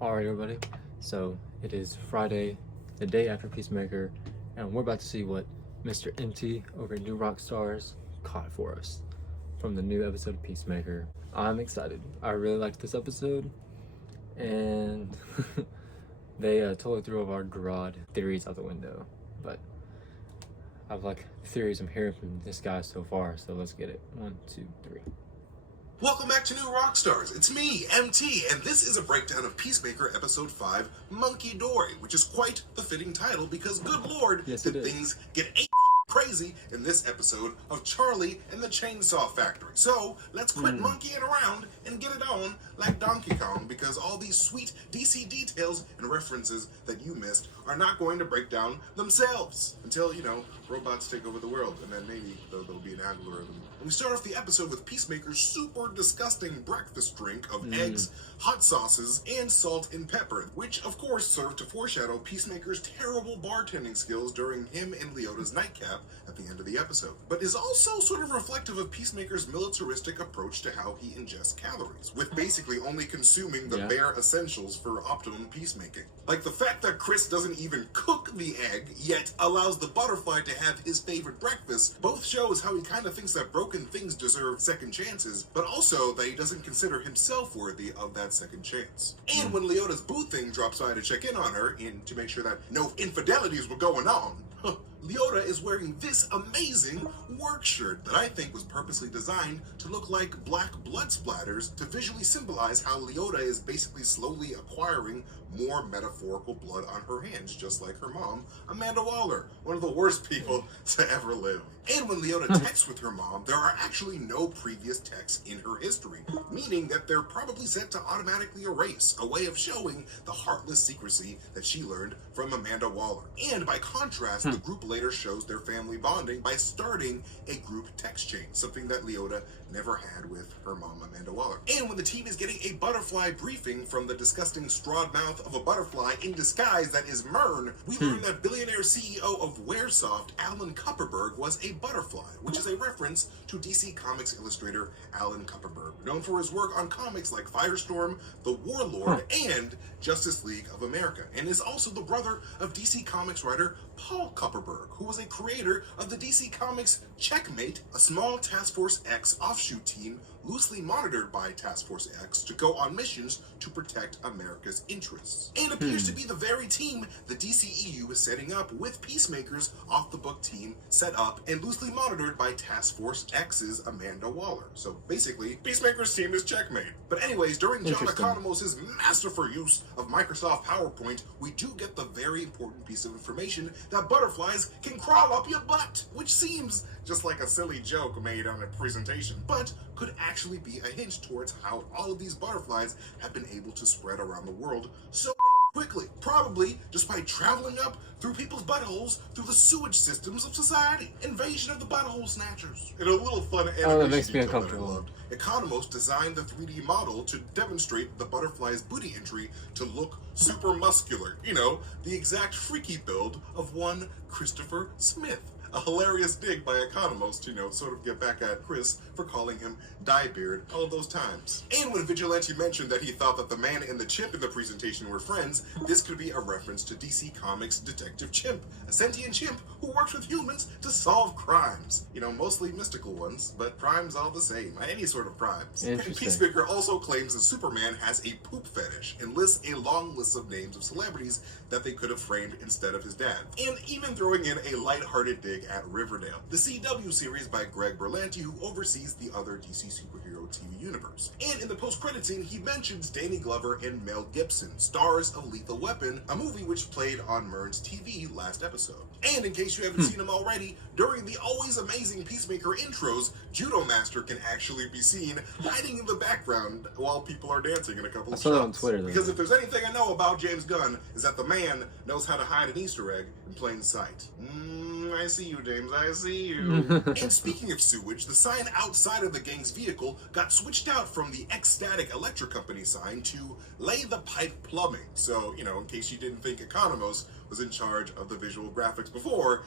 Alright everybody, so it is Friday, the day after Peacemaker, and we're about to see what Mr. MT over at NewRockstars caught for us from the new episode of Peacemaker. I'm excited. I really liked this episode, and they totally threw all our broad theories out the window, but I've like theories I'm hearing from this guy so far, so let's get it. 1, 2, 3. Welcome back to New Rockstars. It's me, MT, and this is a breakdown of Peacemaker Episode 5, Monkey Dory, which is quite the fitting title because, good lord, Yes, did it is. things get crazy in this episode of Charlie and the Chainsaw Factory. So, let's quit monkeying around and get it on like Donkey Kong, because all these sweet DC details and references that you missed are not going to break down themselves until, robots take over the world, and then maybe there'll be an algorithm. And we start off the episode with Peacemaker's super disgusting breakfast drink of eggs, hot sauces, and salt and pepper, which of course served to foreshadow Peacemaker's terrible bartending skills during him and Leota's nightcap at the end of the episode, but is also sort of reflective of Peacemaker's militaristic approach to how he ingests calories, with basically only consuming the bare essentials for optimum peacemaking. Like the fact that Chris doesn't even cook the egg, yet allows the butterfly to have his favorite breakfast, both shows how he kind of thinks that broken things deserve second chances, but also that he doesn't consider himself worthy of that second chance. And when Leota's boo thing drops by to check in on her, and to make sure that no infidelities were going on, Leota is wearing this amazing work shirt that I think was purposely designed to look like black blood splatters to visually symbolize how Leota is basically slowly acquiring more metaphorical blood on her hands, just like her mom, Amanda Waller, one of the worst people to ever live. And when Leota texts with her mom, there are actually no previous texts in her history, meaning that they're probably set to automatically erase, a way of showing the heartless secrecy that she learned from Amanda Waller. And by contrast, the group later shows their family bonding by starting a group text chain, something that Leota never had with her mom, Amanda Waller. And when the team is getting a butterfly briefing from the disgusting strawed mouth of a butterfly in disguise that is Mern, we learn that billionaire CEO of Wearsoft, Alan Kupperberg, was a butterfly, which is a reference to DC Comics illustrator Alan Kupperberg, known for his work on comics like Firestorm, The Warlord, and Justice League of America, and is also the brother of DC Comics writer Paul Kupperberg, who was a creator of the DC Comics Checkmate, a small Task Force X offshoot team loosely monitored by Task Force X to go on missions to protect America's interests, and appears to be the very team the DCEU is setting up, with Peacemaker's off-the-book team set up and loosely monitored by Task Force X's Amanda Waller. So basically, Peacemaker's team is Checkmate. But anyways, during John Economos' masterful use of Microsoft PowerPoint, we do get the very important piece of information that butterflies can crawl up your butt, which seems just like a silly joke made on a presentation, but could actually be a hint towards how all of these butterflies have been able to spread around the world so quickly, probably just by traveling up through people's buttholes through the sewage systems of society. Invasion of the Butthole Snatchers. In a little fun animation that makes me detail that I uncomfortable. loved, Economos designed the 3D model to demonstrate the butterfly's booty entry to look super muscular. The exact freaky build of one Christopher Smith. A hilarious dig by Economos to, sort of get back at Chris for calling him Diebeard all those times. And when Vigilante mentioned that he thought that the man and the chimp in the presentation were friends, this could be a reference to DC Comics' Detective Chimp, a sentient chimp who works with humans to solve crimes. Mostly mystical ones, but crimes all the same. Any sort of crimes. And Peacemaker also claims that Superman has a poop fetish and lists a long list of names of celebrities that they could have framed instead of his dad. And even throwing in a lighthearted dig at Riverdale, the CW series by Greg Berlanti, who oversees the other DC superhero TV universe. And in the post-credit scene, he mentions Danny Glover and Mel Gibson, stars of Lethal Weapon, a movie which played on Mern's TV last episode. And in case you haven't seen him already, during the always amazing Peacemaker intros, Judo Master can actually be seen hiding in the background while people are dancing in a couple of shots. I saw that on Twitter, though. Because if there's anything I know about James Gunn, is that the man knows how to hide an Easter egg in plain sight. I see you, James, I see you. And speaking of sewage, the sign outside of the gang's vehicle got switched out from the Ecstatic Electric Company sign to Lay the Pipe Plumbing. So, in case you didn't think Economos was in charge of the visual graphics before,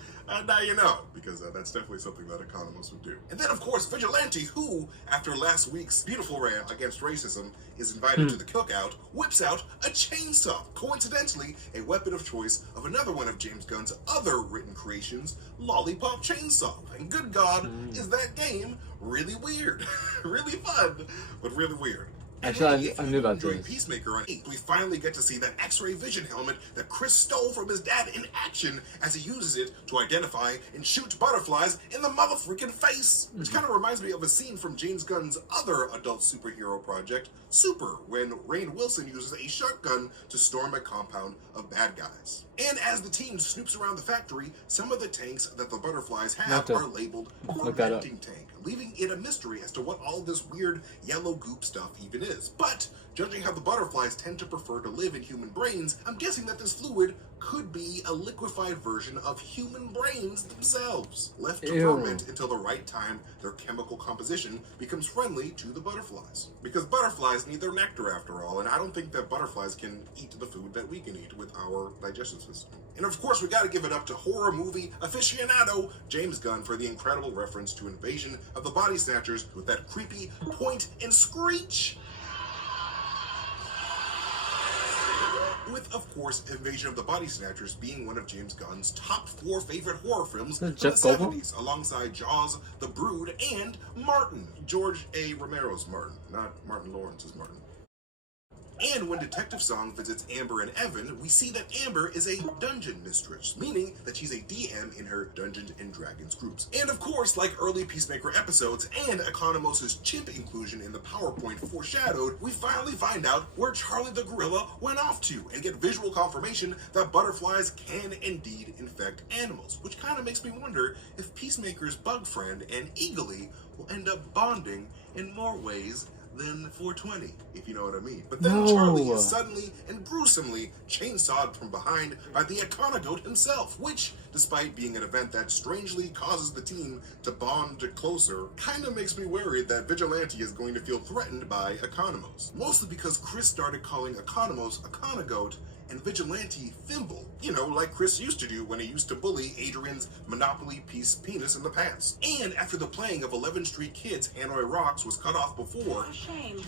now you know, because that's definitely something that Economos would do. And then, of course, Vigilante, who, after last week's beautiful rant against racism, is invited to the cookout, whips out a chainsaw, coincidentally a weapon of choice of another one of James Gunn's other written creations, Lollipop Chainsaw. And good God, is that game really weird. Really fun, but really weird. Actually, I knew about During this. Peacemaker on 8, we finally get to see that X-ray vision helmet that Chris stole from his dad in action as he uses it to identify and shoot butterflies in the motherfucking face. Which kind of reminds me of a scene from James Gunn's other adult superhero project, Super, when Rainn Wilson uses a shotgun to storm a compound of bad guys. And as the team snoops around the factory, some of the tanks that the butterflies have are labeled fermenting tank, leaving it a mystery as to what all this weird yellow goop stuff even is. But judging how the butterflies tend to prefer to live in human brains, I'm guessing that this fluid could be a liquefied version of human brains themselves, left to ferment until the right time their chemical composition becomes friendly to the butterflies. Because butterflies need their nectar after all, and I don't think that butterflies can eat the food that we can eat with our digestive system. And of course, we gotta give it up to horror movie aficionado James Gunn for the incredible reference to Invasion of the Body Snatchers with that creepy point and screech. With, of course, Invasion of the Body Snatchers being one of James Gunn's top 4 favorite horror films from the 70s, alongside Jaws, The Brood, and Martin, George A. Romero's Martin, not Martin Lawrence's Martin. And when Detective Song visits Amber and Evan, we see that Amber is a dungeon mistress, meaning that she's a DM in her Dungeons and Dragons groups. And of course, like early Peacemaker episodes and Economos' chimp inclusion in the PowerPoint foreshadowed, we finally find out where Charlie the Gorilla went off to and get visual confirmation that butterflies can indeed infect animals, which kind of makes me wonder if Peacemaker's bug friend and Eagly will end up bonding in more ways than 420, if you know what I mean. But then Charlie is suddenly and gruesomely chainsawed from behind by the Econogoat himself, which, despite being an event that strangely causes the team to bond closer, kind of makes me worried that Vigilante is going to feel threatened by Economos. Mostly because Chris started calling Economos Econogoat and Vigilante Thimble, you know, like Chris used to do when he used to bully Adrian's Monopoly piece penis in the past. And after the playing of 11th Street Kids Hanoi Rocks was cut off before, a shame.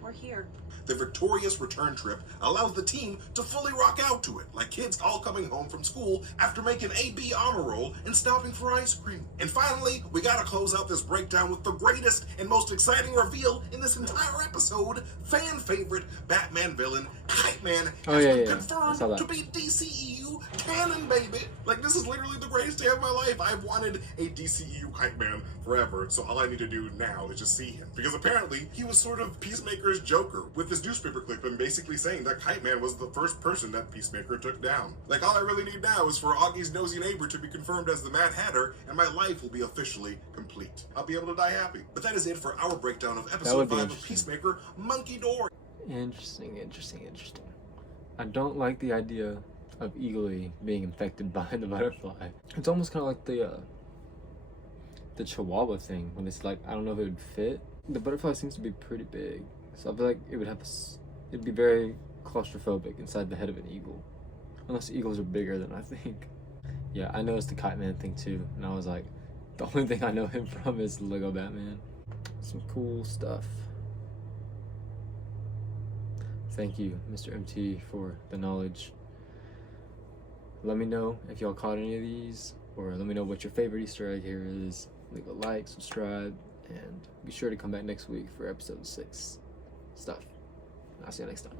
We're here. the victorious return trip allows the team to fully rock out to it, like kids all coming home from school after making A-B honor roll and stopping for ice cream. And finally, we gotta close out this breakdown with the greatest and most exciting reveal in this entire episode. Fan favorite Batman villain Kite Man has been confirmed to be DCEU canon, baby. Like, this is literally the greatest day of my life. I've wanted a DCEU Kite Man forever, so all I need to do now is just see him. Because apparently, he was sort of Peacemaker's Joker with this newspaper clip and basically saying that Kite Man was the first person that Peacemaker took down. Like, all I really need now is for Augie's nosy neighbor to be confirmed as the Mad Hatter, and my life will be officially complete. I'll be able to die happy. But that is it for our breakdown of episode 5 of Peacemaker, Monkey Door. Interesting. I don't like the idea of Eagly being infected by the butterfly. It's almost kind of like the Chihuahua thing, when it's like, I don't know if it would fit. The butterfly seems to be pretty big, so I feel like it'd be very claustrophobic inside the head of an eagle. Unless eagles are bigger than I think. Yeah, I noticed the Kite Man thing too, and I was like, the only thing I know him from is Lego Batman. Some cool stuff. Thank you, Mr. MT, for the knowledge. Let me know if y'all caught any of these, or let me know what your favorite Easter egg here is. Leave a like, subscribe, and be sure to come back next week for episode 6 stuff. I'll see you next time.